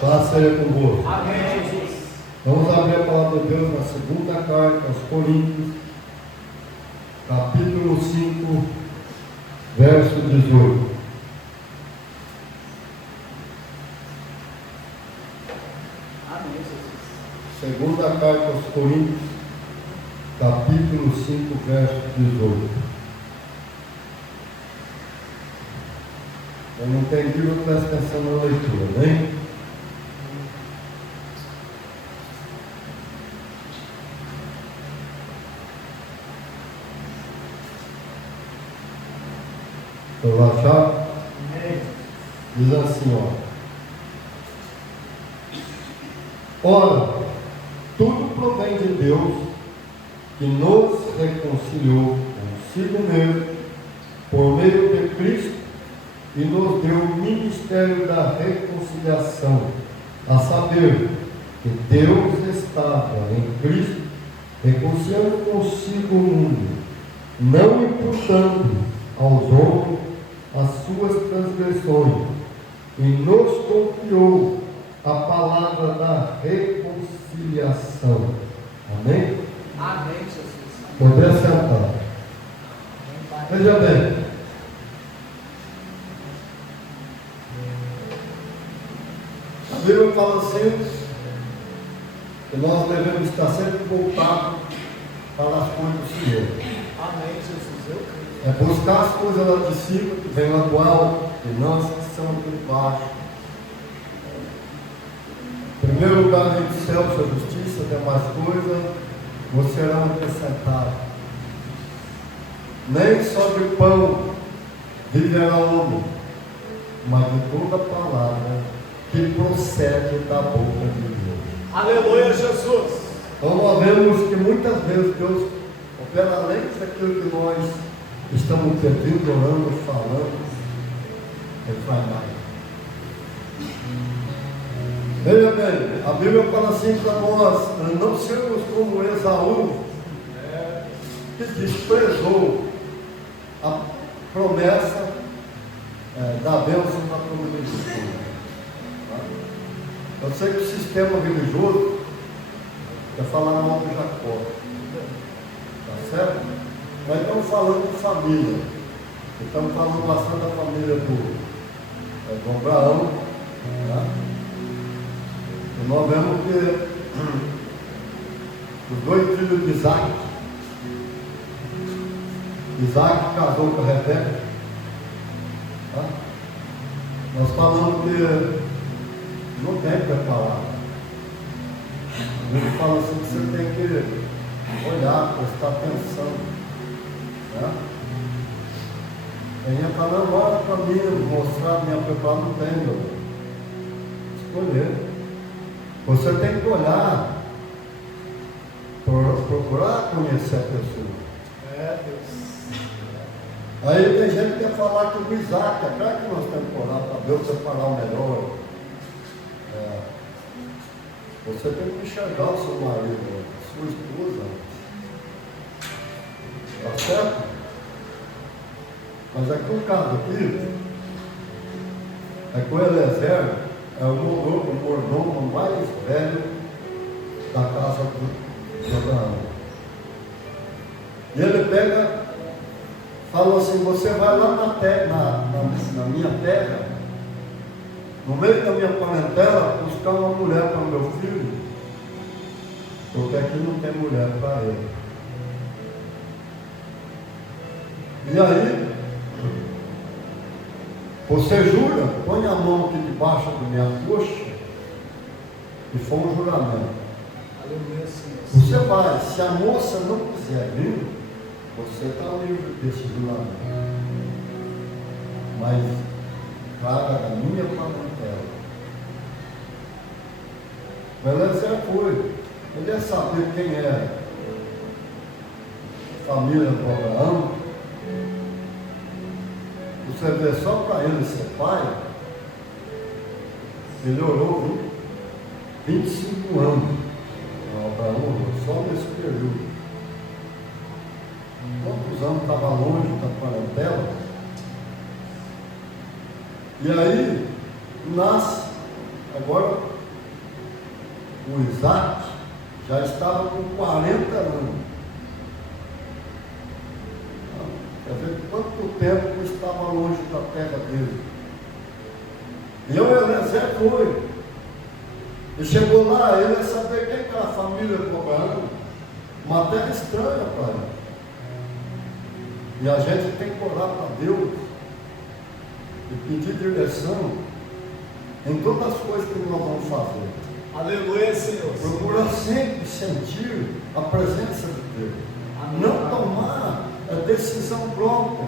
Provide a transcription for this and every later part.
Paz seja convosco. Amém, Jesus. Vamos abrir a palavra de Deus na segunda carta aos Coríntios, capítulo 5, verso 18. Amém, Jesus. Segunda carta aos Coríntios, capítulo 5, verso 18. Eu não entendi, eu presto atenção na leitura, né? Eu vou achar? Diz assim, ora, tudo provém de Deus, que nos reconciliou consigo mesmo, por meio de Cristo, e nos deu o ministério da reconciliação, a saber, que Deus estava em Cristo, reconciliando consigo o mundo, não imputando aos homens as suas transgressões, e nos confiou a palavra da reconciliação. Amém? Amém, Jesus. Poder sentar. Veja bem, a Bíblia fala assim, que nós devemos estar sempre voltados para as coisas do Senhor. Amém, Jesus. Eu creio. É buscar as coisas lá de cima, que vem lá do alto, e não as que são aqui de baixo. Em primeiro lugar, vem do céu, sua justiça, demais coisas, você serão acrescentadas. Nem só de pão viverá o homem, mas de toda palavra que procede da boca de Deus. Aleluia, Jesus. Então nós vemos que muitas vezes Deus opera além daquilo que nós estamos pedindo, orando, falando. Ele faz mais. Veja bem, a Bíblia fala assim para nós, não sermos como Esaú, que desprezou a promessa da bênção da promessa. Eu sei que o sistema religioso quer falar mal de Jacó, tá certo? Nós estamos falando de família, estamos falando bastante da família do Abraão, tá? E nós vemos que os dois filhos de Isaac casou com a Rebeca, tá? Nós falamos que não tem preparado. Ele fala assim que você tem que olhar, prestar atenção. Né? Ele ia falando, olha para mim, mostrar minha preparação, não tem, meu. Escolher. Você tem que olhar, procurar conhecer a pessoa. Deus. Aí tem gente que quer falar que o Isaac, é claro que nós temos que orar para Deus separar o melhor. Você tem que enxergar o seu marido, a sua esposa. Tá certo? Mas aqui o caso aqui é que o Eliezer é o mordomo mais velho da casa de Abraão. E ele pega, fala assim, você vai lá na minha terra, no meio da minha parentela, buscar uma mulher para o meu filho, porque aqui não tem mulher para ele. E aí, você jura, põe a mão aqui debaixo da minha coxa, e foi um juramento. Aleluia, Senhor. Você vai, se a moça não quiser vir, você está livre desse juramento. Mas traga da minha parentela. O Eliezer foi. Ele ia saber quem era a família do Abraão. Você vê, só para ele ser pai, ele orou 25 anos. O Abraão orou, só nesse período. Quantos anos estava longe da parentela? E aí nasce Agora, o Isaac já estava com 40 anos. Quer ver quanto tempo estava longe da terra dele. E o Eliezer foi. E chegou lá, ele ia saber quem era a família do Abraão. Uma terra estranha para ele. E a gente tem que orar para Deus e pedir direção em todas as coisas que nós vamos fazer. Aleluia, Senhor. Procura sempre sentir a presença de Deus. Amém. Não tomar a decisão pronta.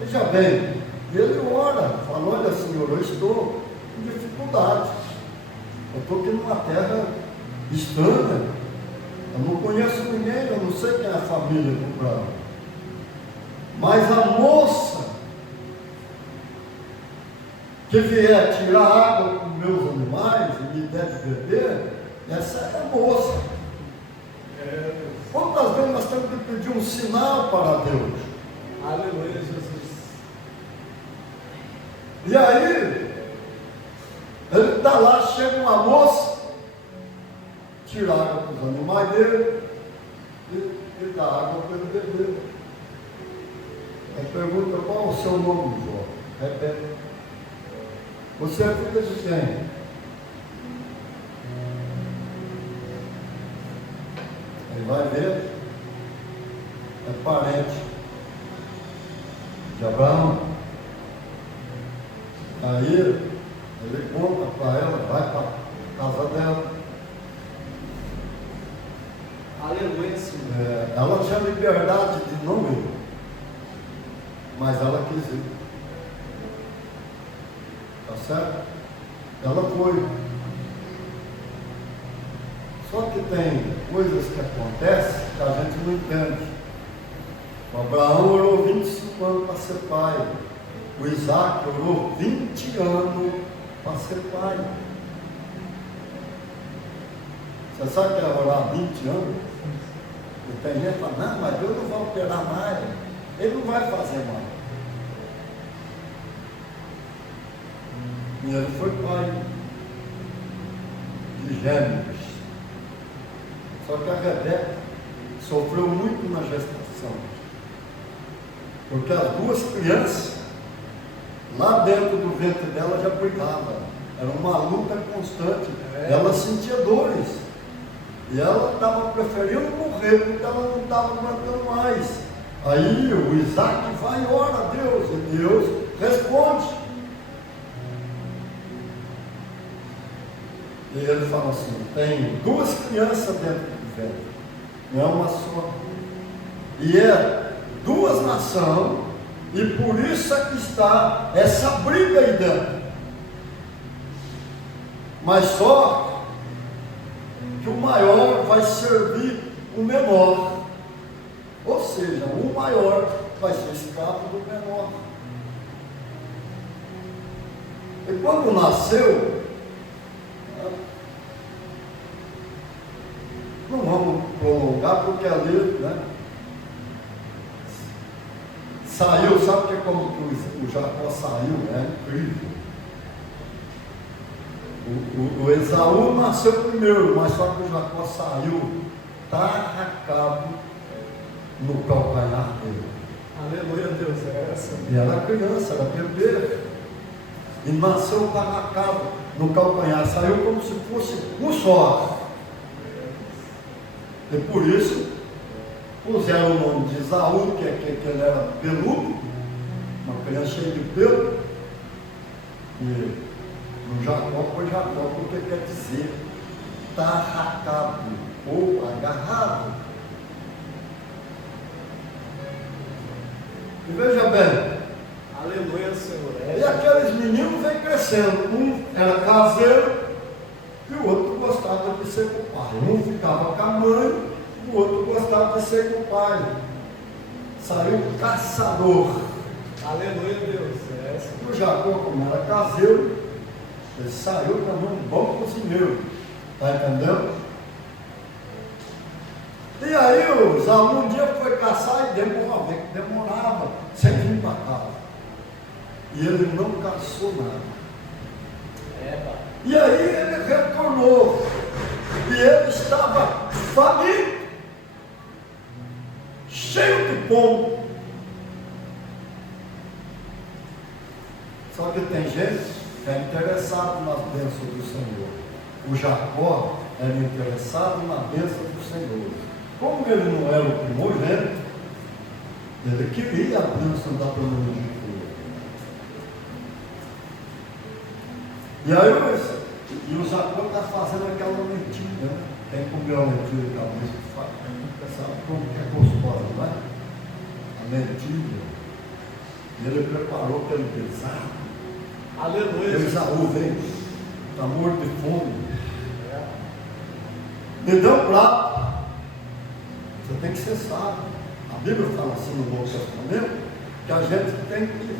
Veja bem, ele ora, fala: olha, Senhor, eu estou com dificuldade. Eu estou aqui numa terra estranha. Eu não conheço ninguém, eu não sei quem é a família do Abraão. Mas a moça que vier tirar água com meus animais e me der de beber, essa é a moça. Quantas vezes nós temos que pedir um sinal para Deus? Aleluia, Jesus. E aí, ele está lá, chega uma moça, tira água para os animais dele e dá água para ele beber. Aí pergunta: qual é o seu nome, Jó? Repete: você é filha de quem? Aí vai ver, é parente de Abraão. Aí ele conta para ela, vai para a casa dela. Aleluia, Senhor. Ela tinha liberdade de não ir, mas ela quis ir. Tá certo? Ela foi. Só que tem coisas que acontecem que a gente não entende. O Abraão orou 25 anos para ser pai. O Isaac orou 20 anos para ser pai. Você sabe que é orar 20 anos? E tem gente que fala: não, mas Deus não vai operar mais. Ele não vai fazer mais. E ele foi pai de gêmeos. Só que a Rebeca sofreu muito na gestação. Porque as duas crianças, lá dentro do ventre dela, já brigavam. Era uma luta constante. Ela sentia dores. E ela estava preferindo morrer, porque ela não estava aguentando mais. Aí o Isaac vai e ora a Deus, e Deus responde. E ele fala assim: tem duas crianças dentro do ventre, não é uma só. E é duas nações, e por isso é que está essa briga aí dentro. Mas só que o maior vai servir o menor. Ou seja, o maior vai ser escravo do menor. E quando nasceu, não vamos prolongar, porque ali, né, saiu, sabe que é como que o Jacó saiu, é incrível. O Esaú nasceu primeiro, mas só que o Jacó saiu tarracado no calcanhar dele. Aleluia, Deus, é essa. E era criança, era bebê. E nasceu tarracado no calcanhar, saiu como se fosse um só. E por isso puseram o nome de Esaú, que ele era peludo, uma criança cheia de pelo. E no Jacó foi Jacó, porque quer dizer tarracado ou agarrado. E veja bem, Aleluia, Senhor. e aqueles meninos vêm crescendo. Um era caseiro e o outro gostava de ser com o pai. Um ficava com a mãe, o outro gostava de ser com o pai. Saiu caçador. Aleluia, Deus. É essa. O Jacó, como era caseiro, ele saiu também um bom cozinheiro. Está entendendo? E aí o Esaú um dia foi caçar e demorava sem vir para casa. E ele não caçou nada. Pai. E aí ele retornou. E ele estava faminto, cheio de fome. Só que tem gente que é interessado nas bênçãos do Senhor. O Jacó era interessado na bênção do Senhor. Como ele não era o primogênito, ele queria a bênção da primogenitura. E aí o Jacó está fazendo aquela lentilha, né? Quem comeu a lentilha de cabeça, sabe como que é gostosa, não é? A lentilha. E ele preparou aquele pesado. Aleluia. Ele Esaú vem, está morto de fome. Me deu um prato. Você tem que ser sábio. A Bíblia fala assim no Novo Testamento, que a gente tem que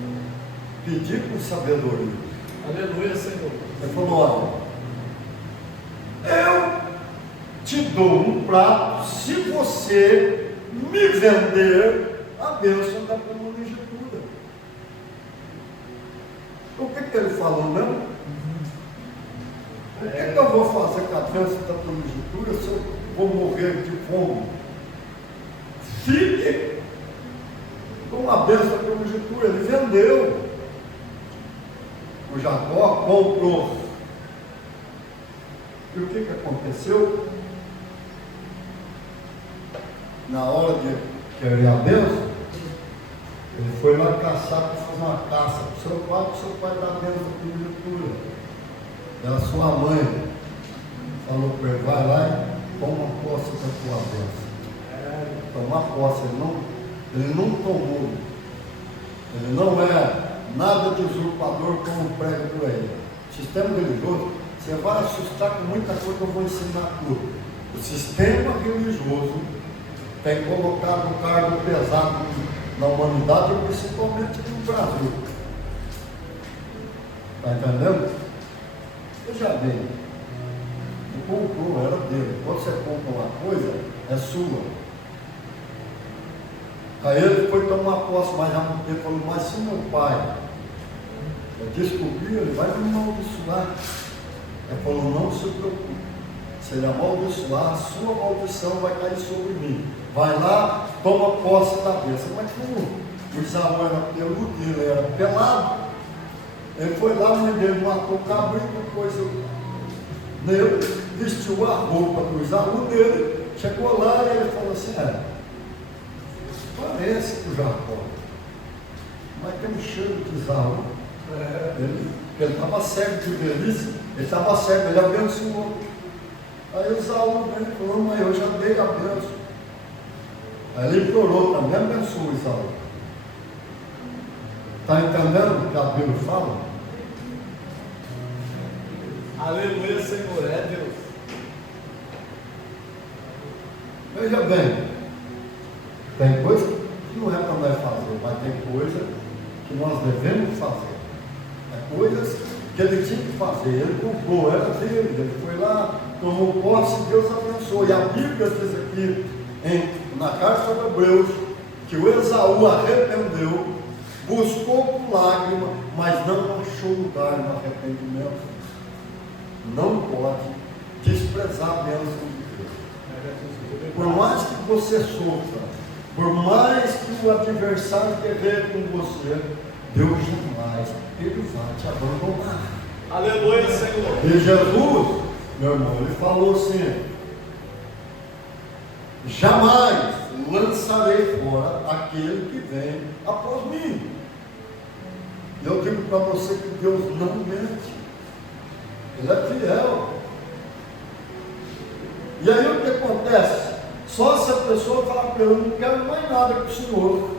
pedir com sabedoria. Aleluia, Senhor. Ele falou: olha, eu te dou um prato se você me vender a bênção da primogenitura. O que ele falou, não? O que eu vou fazer com a bênção da primogenitura se eu vou morrer de fome? Fique com a bênção da primogenitura. Ele vendeu. O Jacó comprou. E o que aconteceu? Na hora de querer a bênção, ele foi lá caçar para fazer uma caça para o seu pai dar a bênção da primogenitura. Era sua mãe. Falou para ele: vai lá e toma posse da tua bênção. Tomar posse, ele não tomou. Ele não é nada de usurpador como prega por aí. Sistema religioso, você vai assustar com muita coisa que eu vou ensinar tudo. O sistema religioso tem colocado um cargo pesado na humanidade, principalmente no Brasil. Está entendendo? Veja bem, ele comprou, era dele. Quando você compra uma coisa, é sua. Aí ele foi tomar posse, mas ele falou: mas se meu pai descobrir, ele vai me amaldiçoar. Ele falou: não se preocupe, se ele amaldiçoar, a sua maldição vai cair sobre mim. Vai lá, toma posse da bênção. Mas como o Isaú era peludo, ele era pelado, ele foi lá, a mãe dele matou o cabrito, coisa nele, vestiu a roupa do Isaú dele, chegou lá e ele falou assim: parece que o Jacó, mas tem um cheiro de Isaú. Ele estava cego de velhice, ele estava cego, ele abençoou. Aí o Isaú falou: mas eu já dei a bênção. Aí ele implorou também, abençoou Isaú. Está entendendo o que a Bíblia fala? Aleluia, Senhor, é Deus. Veja bem, tem coisa que não é para nós fazer, mas tem coisa que nós devemos fazer. É coisas que ele tinha que fazer. Ele comprou, era dele, ele foi lá, tomou posse, Deus abençoou. E a Bíblia diz aqui, na carta de Hebreus, que o Esaú arrependeu, buscou com lágrima, mas não achou lugar no arrependimento. Não pode desprezar a bênção de Deus. Por mais que você sofra, por mais que o adversário guerreie com você, Deus jamais, Ele vai te abandonar. Aleluia, Senhor. E Jesus, meu irmão, ele falou assim: jamais lançarei fora aquele que vem após mim. Eu digo para você que Deus não mente. Ele é fiel. E aí o que acontece? Só se a pessoa falar para ele: eu não quero mais nada com o Senhor,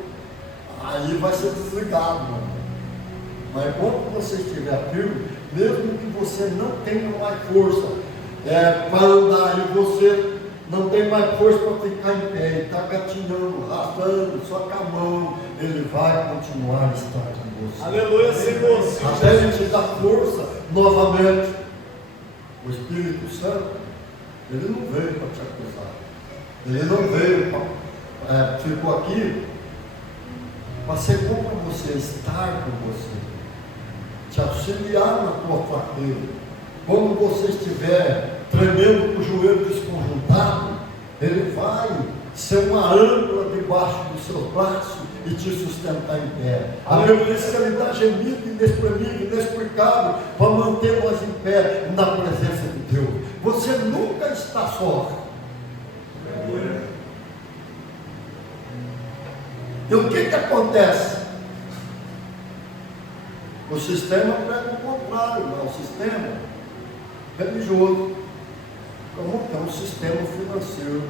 aí vai ser desligado, mano. Mas quando você estiver firme, mesmo que você não tenha mais força para andar e você não tem mais força para ficar em pé, está gatinhando, arrastando, só com a mão, ele vai continuar a estar com você. Aleluia, Senhor. Até ele te dar força novamente. O Espírito Santo, ele não veio para te acusar. Ele não veio ficou aqui para ser bom para você, estar com você. te auxiliar na tua fraqueza. Quando você estiver tremendo com o joelho desconjuntado, Ele vai ser uma âncora debaixo dos seus braços e te sustentar em pé. A Bíblia diz que Ele dá gemido inexprimível, inexplicável, para manter nós em pé na presença de Deus. Você nunca está só. E o que acontece? O sistema prega o contrário, não é o sistema religioso, como é um sistema financeiro,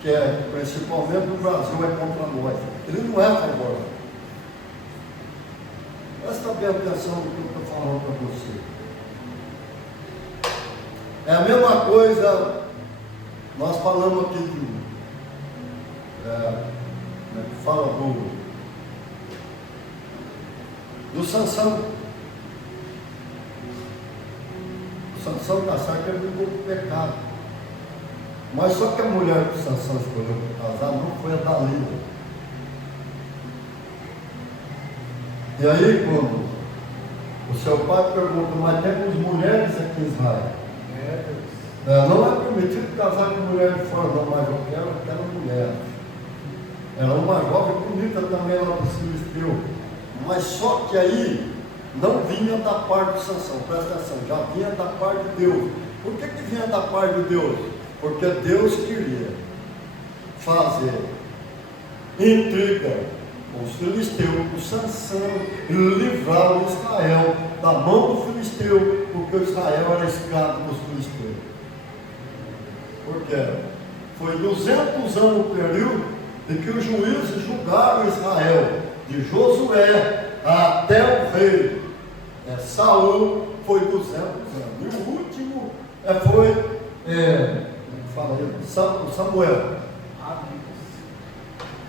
que é, principalmente no Brasil, é contra nós. Ele não é favorável. Presta bem atenção no que eu estou falando para você. É a mesma coisa, nós falamos aqui de fala do Sansão. O Sansão está certo que ele viveu com pecado. Mas só que a mulher que o Sansão escolheu para casar não foi a Dalila. E aí, quando o seu pai pergunta, mas temos mulheres aqui em Israel. Não é permitido casar com mulher de fora, não, mas eu quero aquela mulher. Ela é uma jovem bonita também lá do Filisteu. Mas só que aí não vinha da parte de Sansão, presta atenção, já vinha da parte de Deus. Por que vinha da parte de Deus? Porque Deus queria fazer intriga com os filisteus, com Sansão, e livrar o Israel da mão do filisteu, porque o Israel era escravo dos filisteus. Por quê? Foi 200 anos o período em que os juízes julgaram Israel, de Josué até o rei Saul, foi 200 anos. E o último foi Samuel.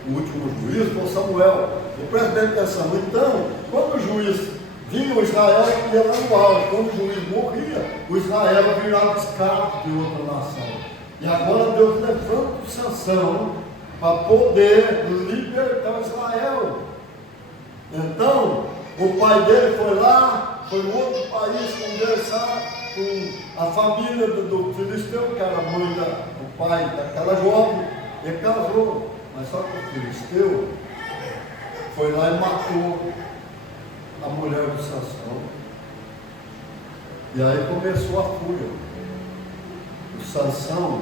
O último juiz foi Samuel. E preste bem atenção. Então, quando o juiz vinha, o Israel ia lá no alto. Quando o juiz morria, o Israel virava escravo de outra nação. E agora Deus levanta o Sansão para poder libertar Israel. Então, o pai dele foi lá, foi em outro país conversar com a família do filisteu, que era a mãe do pai daquela jovem, e casou. Mas só que o filisteu foi lá e matou a mulher do Sansão. E aí começou a fúria. O Sansão,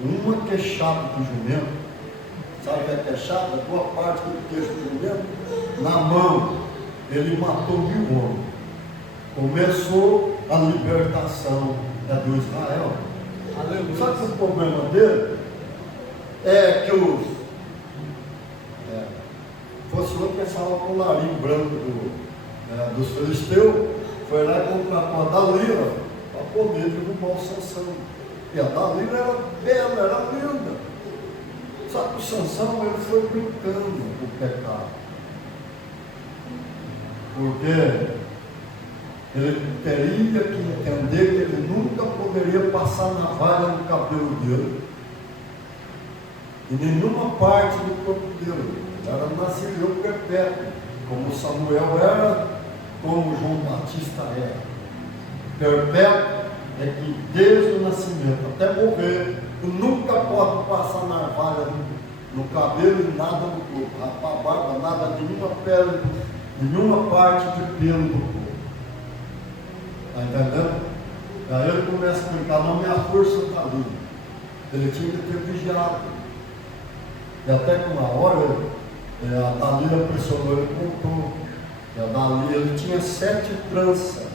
uma queixada do jumento, sabe o que é queixada? Boa parte do queixo do jumento, na mão, ele matou 1000 homens. Começou a libertação do Israel. Aleluia. Sabe o problema dele? É que fosse outro que falava com o larim branco dos filisteus, foi lá e contratou a Dalila para poder derrubar o Sansão. E a Dalila era bela, era linda. Só que o Sansão ele foi brincando com o pecado. Porque ele teria que entender que ele nunca poderia passar navalha no cabelo dele. E nenhuma parte do corpo dele. Era nasceu perpétuo, como Samuel era, como João Batista era. Perpétuo é que desde o nascimento até morrer, tu nunca pode passar navalha no cabelo e nada no corpo, rapar a barba, nada, nenhuma pele, nenhuma parte de pelo do corpo. Está entendendo? Aí ele começa a brincar, não, minha força está ali. Ele tinha que ter vigiado. E até que uma hora a Dalila pressionou, ele contou. E a Dalila, ele tinha 7 tranças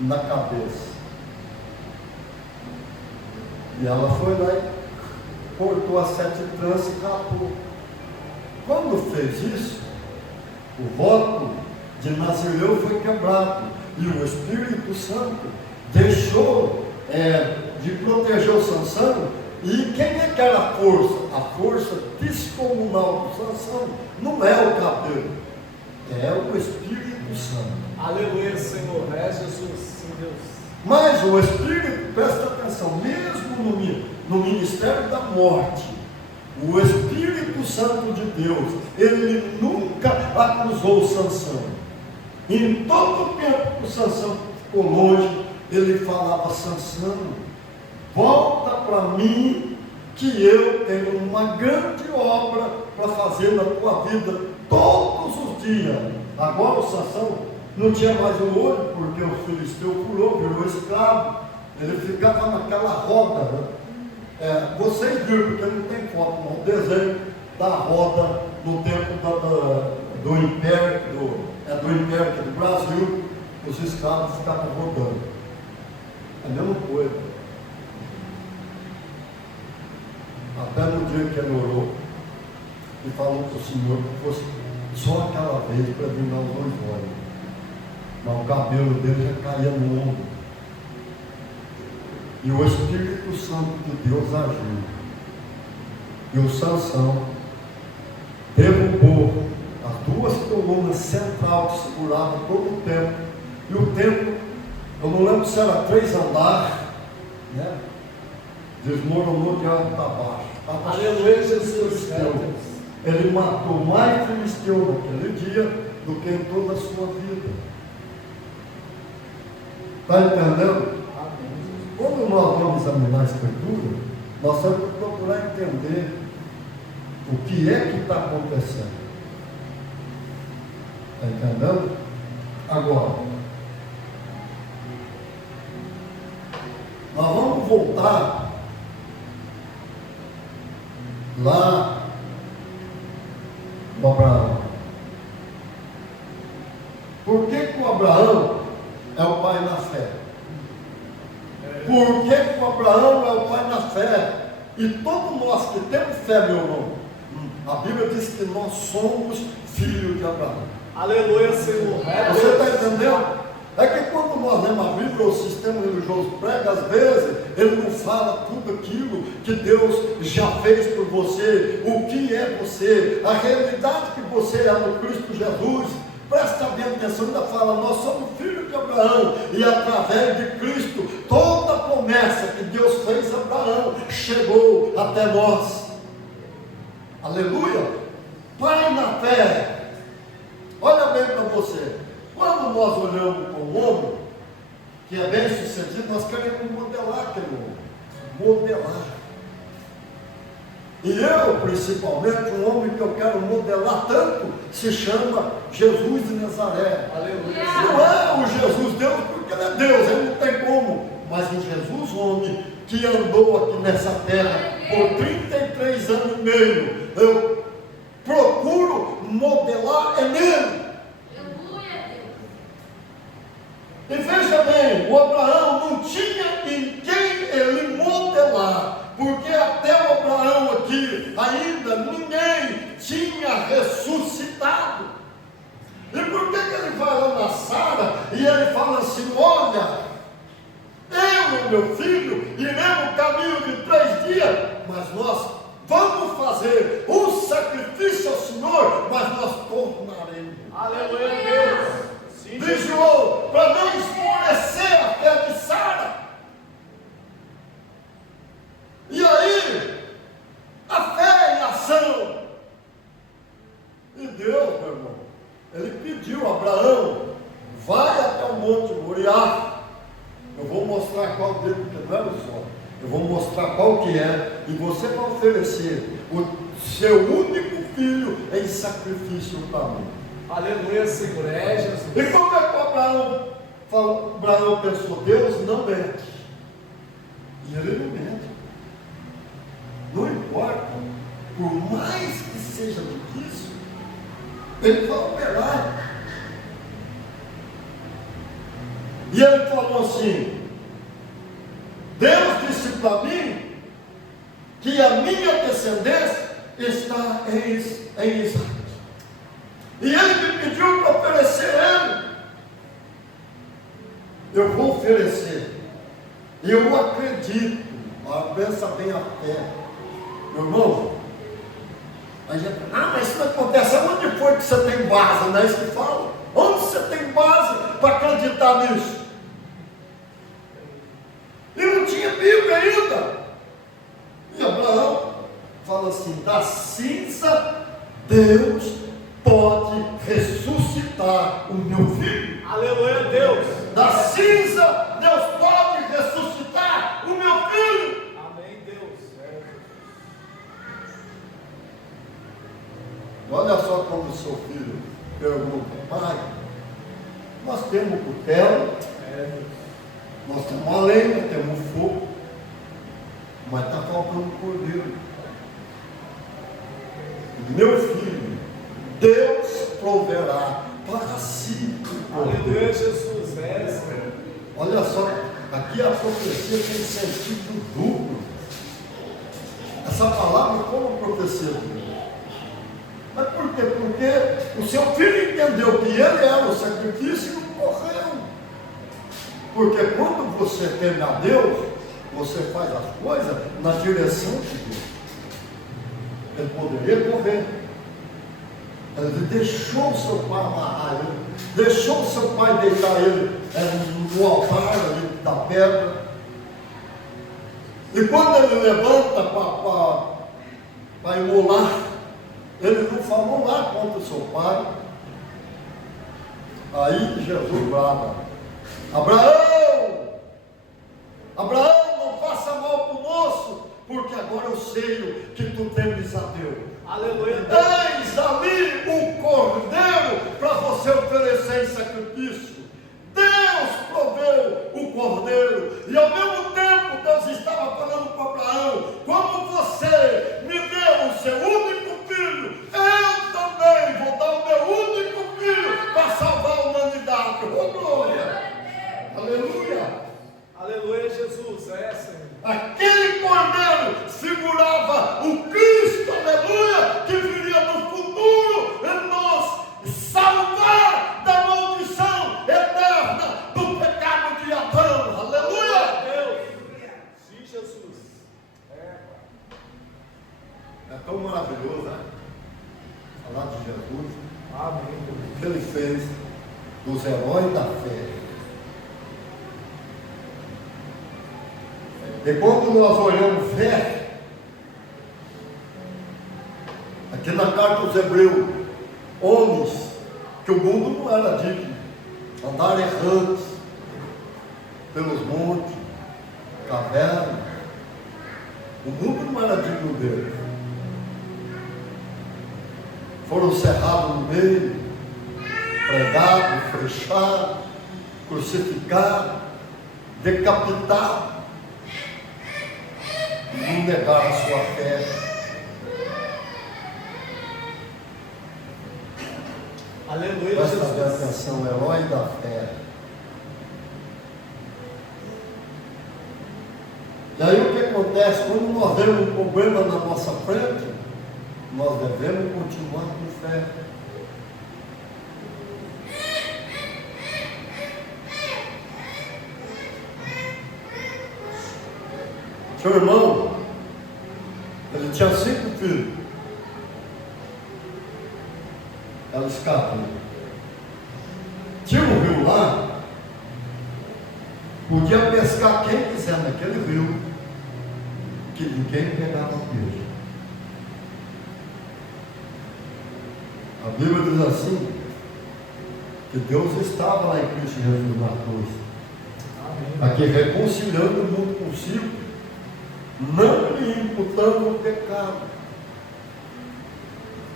na cabeça. E ela foi lá e cortou as 7 tranças e rapou. Quando fez isso, o voto de Nazireu foi quebrado. E o Espírito Santo deixou de proteger o Sansão. E quem é que era a força? A força descomunal do Sansão não é o cabelo, é o Espírito Santo. Aleluia, Senhor, é Jesus, sim, Deus. Mas o Espírito, presta atenção, mesmo no ministério da morte, o Espírito Santo de Deus, ele nunca acusou Sansão. Em todo o tempo que o Sansão ficou longe, ele falava: Sansão, volta para mim, que eu tenho uma grande obra para fazer na tua vida todos os dias. Agora o Sansão não tinha mais o olho, porque o filisteu pulou, virou escravo. Ele ficava naquela roda, né? Vocês viram, porque não tem foto, não, o desenho da roda no tempo do Império, do Império aqui do Brasil, os escravos ficavam rodando. É a mesma coisa. Até no dia que ele orou e falou para o Senhor que fosse só aquela vez para vir dar os 2 olhos. Mas o cabelo dele já caía no ombro. E o Espírito Santo de Deus agiu. E o Sansão derrubou as 2 colunas centrais que seguravam todo o templo. E o templo, eu não lembro se era 3 andares, né? Desmoronou de alto para baixo. Aleluia, Jesus. Ele matou mais filisteu naquele dia do que em toda a sua vida. Está entendendo? Quando nós vamos examinar a Escritura, nós temos que procurar entender o que é que está acontecendo. Está entendendo? Agora, nós vamos voltar lá no Abraão. Por que o Abraão é o pai na fé? Por que o Abraão é o pai na fé? E todos nós que temos fé, meu irmão, a Bíblia diz que nós somos filhos de Abraão. Aleluia, Senhor. Você está entendendo? É que quando nós lemos a Bíblia, o sistema religioso prega, às vezes, ele não fala tudo aquilo que Deus já fez por você, o que é você, a realidade que você é no Cristo Jesus. Presta bem atenção, ainda fala: nós somos filhos de Abraão, e através de Cristo, toda a promessa que Deus fez a Abraão chegou até nós. Aleluia! Pai na fé. Olha bem para você. Quando nós olhamos para um homem que é bem sucedido, nós queremos modelar aquele homem. Modelar. E eu, principalmente, um homem que eu quero modelar tanto, se chama Jesus de Nazaré. Aleluia. Não é o Jesus Deus, porque ele é Deus, ele não tem como. Mas em Jesus, homem que andou aqui nessa terra por 33 anos e meio, eu procuro modelar nele. E veja bem, o Abraão não tinha em quem ele modelar, porque até o Abraão aqui ainda ninguém tinha ressuscitado. E por que ele vai lá na Sara e ele fala assim: olha, eu e meu filho iremos o caminho de 3 dias, mas nós vamos fazer um sacrifício ao Senhor, mas nós tornaremos. Aleluia, Deus. Vigiou para não esmorecer a fé de Sara. E aí, a fé em ação. E Deus, meu irmão, ele pediu a Abraão: vai até o Monte Moriá. Eu vou mostrar qual dele, porque não é só. Eu vou mostrar qual que é. E você vai oferecer o seu único filho em sacrifício para mim. Aleluia, Senhor. É, Jesus. E como é que o Abraão falou? Abraão pensou: Deus não mente. E ele não mente. Não importa, por mais que seja difícil, ele vai operar. E ele falou assim: Deus disse para mim que a minha descendência está em Isaac. E ele me pediu para oferecer ele. Eu vou oferecer. E eu acredito. Pensa bem a fé. Meu irmão, a gente, mas isso não acontece. Onde foi que você tem base? Não é isso que fala? Onde você tem base para acreditar nisso? E não tinha Bíblia ainda. E Abraão fala assim: da cinza Deus pode ressuscitar o meu filho. lenha. Nós temos uma lenha, temos fogo, mas está faltando um cordeiro. Meu filho, Deus proverá para si. Aleluia, Jesus. É, Senhor. Olha só, aqui a profecia tem sentido duplo. Essa palavra como profecia dupla. Mas por quê? Porque o seu filho entendeu que ele era o sacrifício e não correu. Porque quando você teme a Deus, você faz as coisas na direção de Deus. Ele poderia correr. Ele deixou o seu pai amarrar ele, deixou o seu pai deitar ele no altar ali da pedra. E quando ele levanta para imolar, ele não falou lá contra o seu pai. Aí Jesus brava: Abraão, Abraão, não faça mal para o moço, porque agora eu sei que tu temes a Deus. Aleluia. Eis ali o cordeiro para você oferecer em sacrifício. Deus proveu o cordeiro, e ao mesmo tempo Deus estava falando para Abraão: como você me deu o seu único filho, eu também vou dar o meu único filho para salvar a humanidade. Oh, glória! Aleluia! Aleluia, Jesus. É, Senhor. Aquele cordeiro segurava o Cristo, aleluia, que viria no futuro em nós, salvar da maldição eterna do pecado de Adão, aleluia. Deus. Sim, Jesus. É tão maravilhoso, né? Falar de Jesus, Amém. o que ele fez dos heróis da fé. E quando nós olhamos fé, aqui na carta aos Hebreus, homens que o mundo não era digno, andaram errantes pelos montes, cavernas, o mundo não era digno deles. Foram cerrados no meio, pregados, fechados, crucificados, decapitados. Não negaram a sua fé. Aleluia, Presta bem Jesus. atenção, herói da fé. E aí o que acontece? Quando nós vemos um problema na nossa frente, nós devemos continuar com fé. Seu irmão, ele tinha 5 filhos. Ela escapou. Tinha um rio lá, podia pescar quem quiser naquele rio, que ninguém pegava peixe. A Bíblia diz assim, que Deus estava lá em Cristo Jesus na cruz, aqui reconciliando o mundo consigo, não lhe imputando o pecado.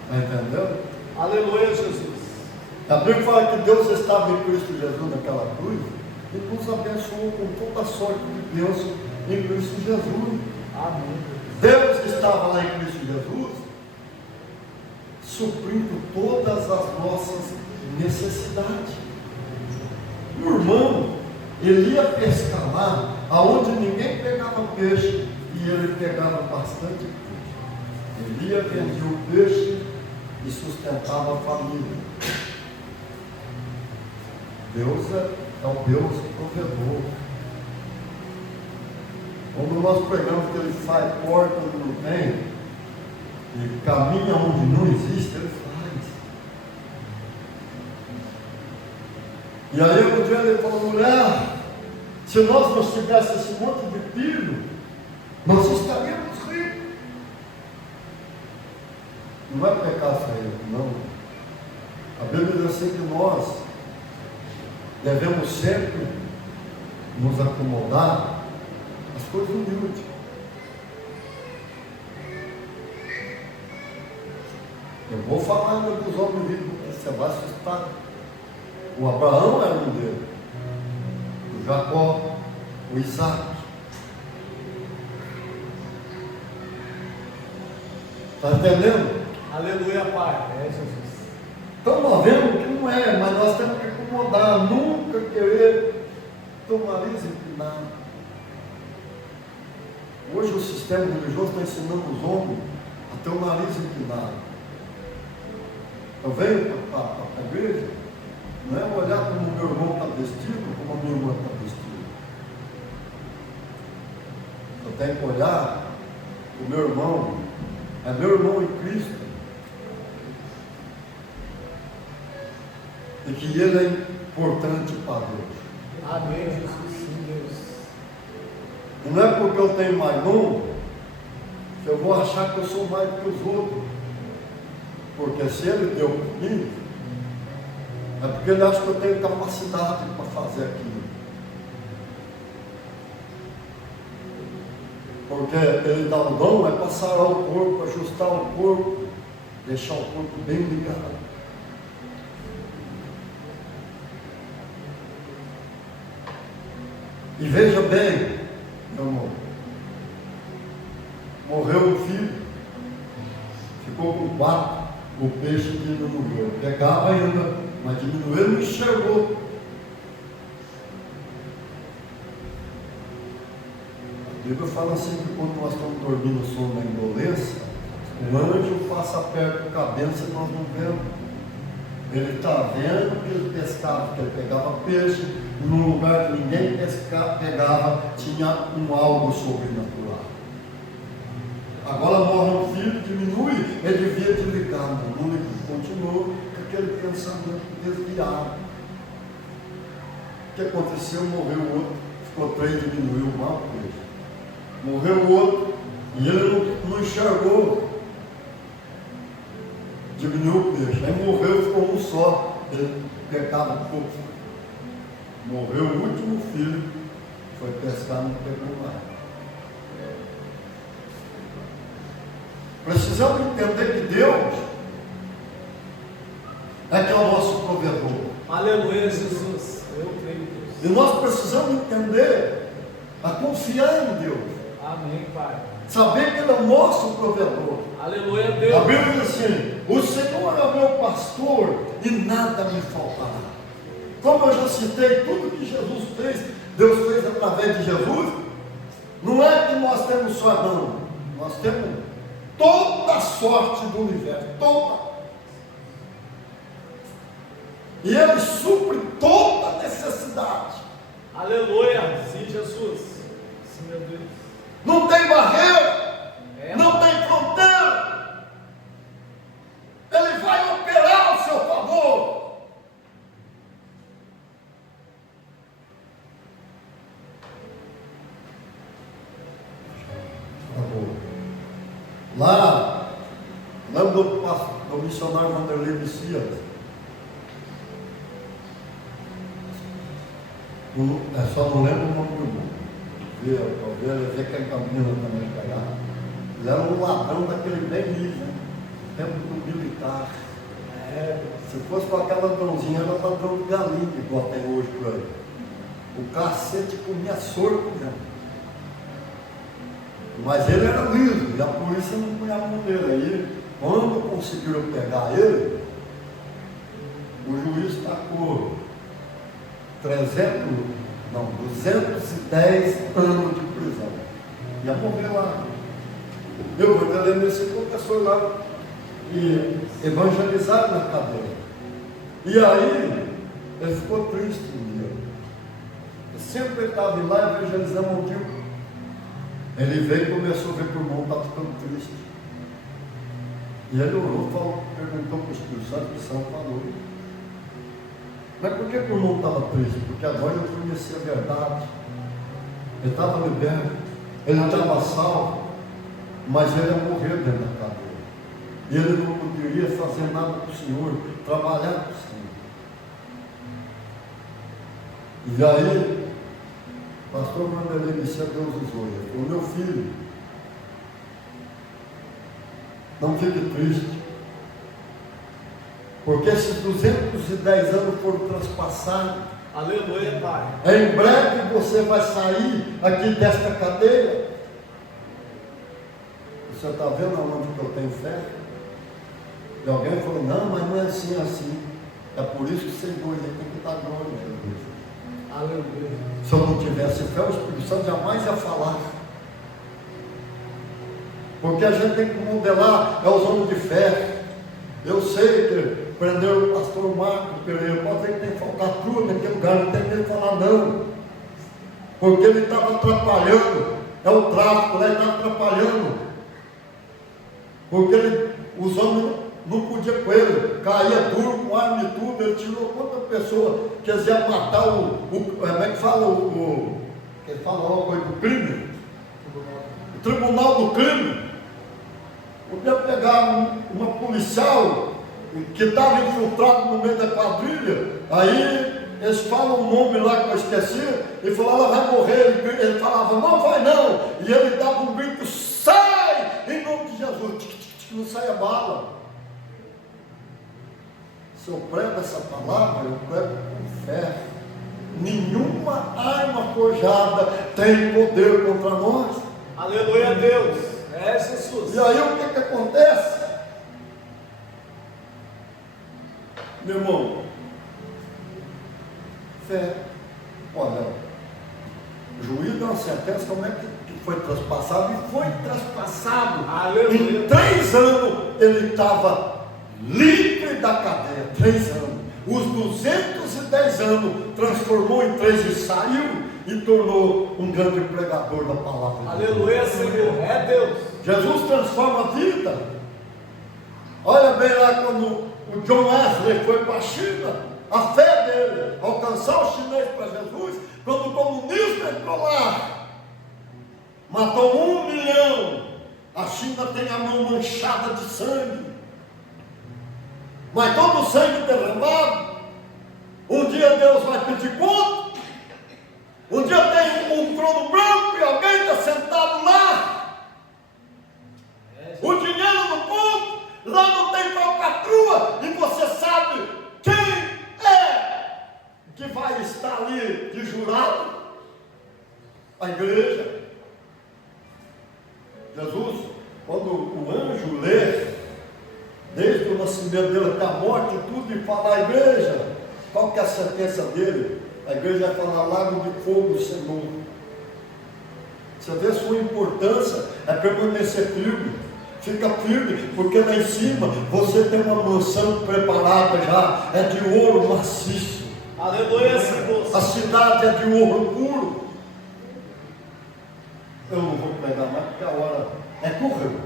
Está entendendo? Aleluia, Jesus. A Bíblia fala que Deus estava em Cristo Jesus naquela cruz e nos abençoou com toda sorte de bênção em Cristo Jesus. Amém. Deus estava lá em Cristo Jesus, suprindo todas as nossas necessidades. O irmão, ele ia pescar lá, aonde ninguém pegava peixe, e ele pegava bastante peixe. Ele ia vender o peixe e sustentava a família. Deus é o Deus provedor. Quando nós pregamos que ele faz porta onde não tem, e caminha onde não existe, ele faz. E aí um dia ele falou: mulher, se nós não tivéssemos esse monte de filho, nós estaríamos ricos. Não é pecado sair, não. A Bíblia diz assim que nós devemos sempre nos acomodar às coisas humildes. Eu vou falar ainda dos homens ricos, porque você vai assustar. O Abraão era um deles. o Jacó, o Isaac. Está entendendo? Aleluia, Pai. É, Jesus. Então nós vemos que não é, mas nós temos que acomodar, nunca querer ter o nariz empinado. Hoje o sistema religioso está ensinando os homens a ter o nariz empinado. Eu venho para a igreja, não é olhar como o meu irmão está vestido, como a minha irmã está vestida. Eu tenho que olhar o meu irmão, é meu irmão em Cristo. E que ele é importante para Deus. Amém, Jesus. Sim, Deus. E não é porque eu tenho mais um que eu vou achar que eu sou mais do que os outros. Porque se ele deu por mim, é porque ele acha que eu tenho capacidade para fazer aquilo. Porque ele dá o dom é para sarar o corpo, ajustar o corpo, deixar o corpo bem ligado. E veja bem, meu irmão, morreu um filho, ficou com 4, o peixe diminuiu. Pegava ainda, mas diminuiu, ele não enxergou. A Bíblia fala assim que quando nós estamos dormindo o sono da indolência, o anjo passa perto da cabeça e nós não vemos. Ele está vendo que ele pescava, que ele pegava peixe, num lugar que ninguém pegava, tinha um algo sobrenatural. Agora morre um filho, diminui, ele devia desligar, não ligou, continuou com aquele pensamento desviado. O que aconteceu? Morreu o outro, ficou 3, diminuiu o mal peixe. Morreu o outro, e ele não enxergou. Diminuiu o peixe, aí morreu, ficou um só, ele pegava pouco. Morreu o último filho, foi pescar, não pegou mais. Precisamos entender que Deus é que é o nosso provedor. Aleluia, Jesus. Eu creio, Deus. E nós precisamos entender a confiar em Deus. Amém, Pai. Saber que Ele é o nosso provedor. Aleluia, Deus. A Bíblia diz assim: o Senhor é o meu pastor e nada me faltará. Como eu já citei, tudo que Jesus fez, Deus fez através de Jesus. Não é que nós temos só, não. Nós temos toda a sorte do universo, toda. E Ele supre toda a necessidade. Aleluia. Sim, Jesus. Sim, meu Deus. Não tem barreira. É. Não tem fronteira. Ele vai operar ao seu favor. Lá, lembra do missionário Vanderlei Messias? Só não lembro o nome do irmão. Ver que a Camila também pegava. Ele era um ladrão daquele bem livre, tempo do militar. Se fosse com aquela ladrãozinha, era ladrão de galinha, igual tem hoje por aí. O cacete comia sorco mesmo. Mas ele era liso, e a polícia não punha a mão dele. Aí, quando conseguiram pegar ele, o juiz tacou 210 anos de prisão. Ia morrer lá. Eu vou entender esse professor lá e evangelizaram na cadeia. E aí, ele ficou triste um dia. Sempre ele estava lá evangelizando um dia. Ele veio e começou a ver que o irmão estava ficando triste. E ele orou, perguntou para o Espírito Santo, o Espírito Santo falou. Mas por que o irmão estava triste? Porque agora eu conhecia a verdade. Ele estava liberto, ele estava salvo, mas ele ia morrer dentro da cadeia. E ele não poderia fazer nada para o Senhor, trabalhar para o Senhor. E aí, pastor Vanderlei Messias, Deus usou ele. O meu filho, não fique triste, porque esses 210 anos foram transpassados Aleluia, Pai. Em breve você vai sair aqui desta cadeia. Você está vendo aonde que eu tenho fé? E alguém falou, não, mas não é assim, é assim. É por isso que vocês dois aí tem que dar glória a Jesus. Aleluia. Se eu não tivesse fé, o Espírito Santo jamais ia falar. Porque a gente tem que modelar, é os homens de fé. Eu sei que prenderam o pastor Marcos Pereira, pode ver que tem que faltar tudo naquele lugar, não tem nem que falar não. Porque ele estava atrapalhando, é o tráfico, ele estava atrapalhando. Porque os homens não podiam com ele, caía duro com arma e tudo, ele tirou quanta pessoa que eles iam matar como é que fala que ele fala uma coisa do crime? O tribunal do crime. Podia pegar uma policial que estava infiltrado no meio da quadrilha, aí eles falam o nome lá que eu esqueci, e falaram, ela vai morrer, ele falava, não vai não, e ele dava um grito, sai, em nome de Jesus, não saia bala. Se eu prego essa palavra, eu prego com fé. Nenhuma arma forjada tem poder contra nós. Aleluia, Deus. É, Jesus. E aí o que acontece? Meu irmão, fé. Olha, o juiz deu uma sentença, como é que foi traspassado? E foi traspassado. Aleluia. Em 3 anos ele estava livre da cadeia. 3 anos. Os 210 anos transformou em 3 e saiu e tornou um grande pregador da palavra. Aleluia, Senhor. É Deus. Jesus transforma a vida. Olha bem lá quando o John Wesley foi para a China, a fé dele, alcançar o chinês para Jesus, quando o comunismo entrou lá, matou 1 milhão, a China tem a mão manchada de sangue, mas todo o sangue derramado, um dia Deus vai pedir conta, um dia tem um trono branco e alguém está sentado lá, o dinheiro no ponto, lá não tem falcatrua, e você sabe quem é que vai estar ali de jurado? A igreja. Jesus, quando o anjo lê, desde o nascimento dele até a morte, tudo, e fala à igreja, qual que é a sentença dele? A igreja vai falar lago de fogo, Senhor. Você vê a sua importância, é permanecer firme. Fica firme, porque lá em cima você tem uma mansão preparada já, é de ouro maciço. Aleluia, Senhor. A cidade é de ouro puro. Eu não vou pegar mais porque a hora é correr.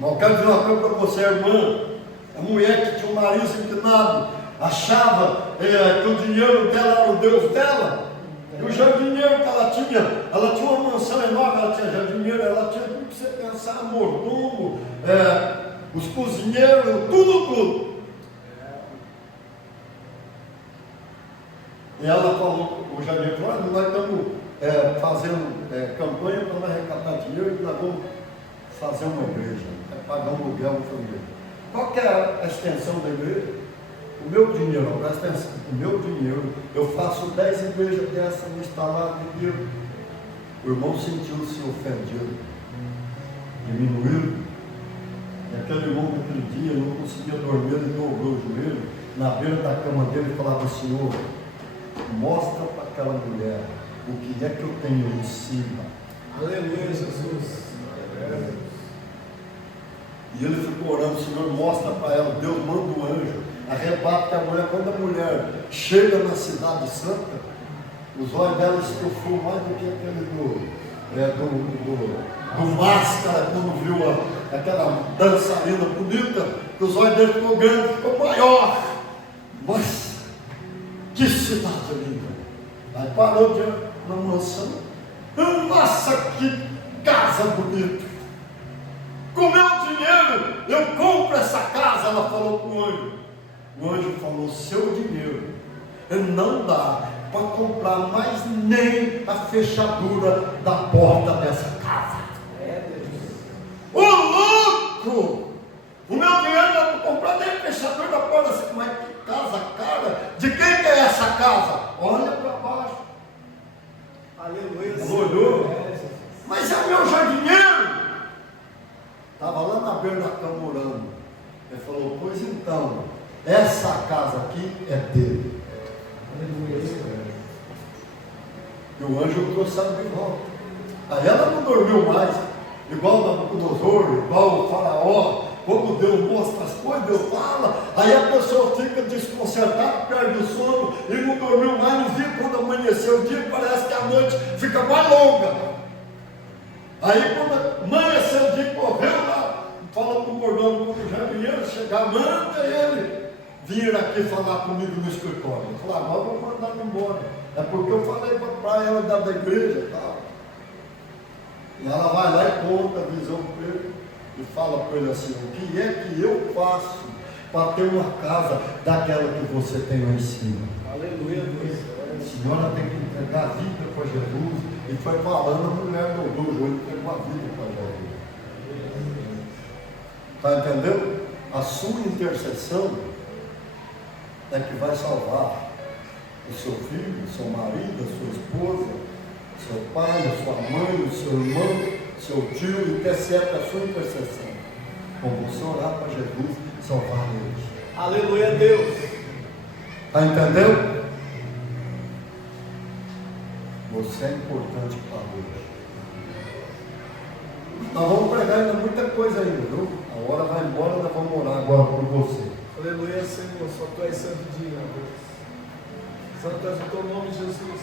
Mas eu quero dizer uma coisa para você, irmã. A mulher que tinha o nariz empinado, achava que o dinheiro dela era o Deus dela. E o jardineiro que ela tinha uma mansão enorme, ela tinha jardineiro, ela tinha tudo que você pensar, mordomo, os cozinheiros, tudo. E ela falou, o jardineiro falou, nós estamos fazendo campanha para nós arrecadar dinheiro e nós vamos fazer uma igreja, pagar um aluguel para a igreja. Qual que é a extensão da igreja? O meu dinheiro, presta atenção, o meu dinheiro, eu faço 10 igrejas dessas instaladas em Deus. O irmão sentiu-se ofendido, diminuído. E aquele irmão naquele dia não conseguia dormir, ele dobrou o joelho na beira da cama dele e falava, Senhor, mostra para aquela mulher o que é que eu tenho em cima. Aleluia, Jesus. E ele ficou orando, Senhor, mostra para ela, Deus manda um anjo, arrebata a mulher. Quando a mulher chega na cidade santa, os olhos dela estufou mais do que aquele do máscara, quando viu aquela dançarina bonita, que os olhos dele ficou grande, ficou maior. Mas que cidade linda! Aí parou na mansão. Nossa, que casa bonita! Com meu dinheiro eu compro essa casa, ela falou para o anjo. O anjo falou, seu dinheiro não dá para comprar mais nem a fechadura da porta dessa casa. Ô louco! O meu dinheiro não dá para comprar nem a fechadura da porta dessa casa. Mas que casa cara! De quem que é essa casa? Aleluia. Olhou? Mas é meu jardineiro. Estava lá na beira da cama orando. Ele falou, pois então, essa casa aqui é dele. E o anjo trouxe ela de volta. Aí ela não dormiu mais, igual o Nabucodonosor, igual o faraó. Quando Deus mostra as coisas, Deus fala, aí a pessoa fica desconcertada, perde o sono e não dormiu mais. No dia, quando amanheceu o dia, parece que a noite fica mais longa. Aí quando amanheceu o dia, correu lá, fala para o mordomo, quando o jardineiro chegar, manda ele vir aqui falar comigo no escritório. Eu falei, mas eu vou mandar ele embora. É porque eu falei para ela da igreja e tal. E ela vai lá e conta a visão para ele. E fala para ele assim, o que é que eu faço para ter uma casa daquela que você tem lá em cima? Aleluia, Deus. A senhora tem que entregar a vida para Jesus. E foi falando, a mulher dobrou o joelho e entregou a vida para Jesus. Está entendendo? A sua intercessão é que vai salvar o seu filho, o seu marido, a sua esposa, seu pai, a sua mãe, o seu irmão, seu tio, intercede a sua intercessão. Com você orar para Jesus, salvar eles. Aleluia, Deus. Está entendendo? Você é importante para hoje. Nós vamos pregar ainda muita coisa ainda, viu? A hora vai embora, nós vamos orar agora por você. Aleluia, Senhor. Só tu és santo dia, Deus. Santo és o teu nome, Jesus.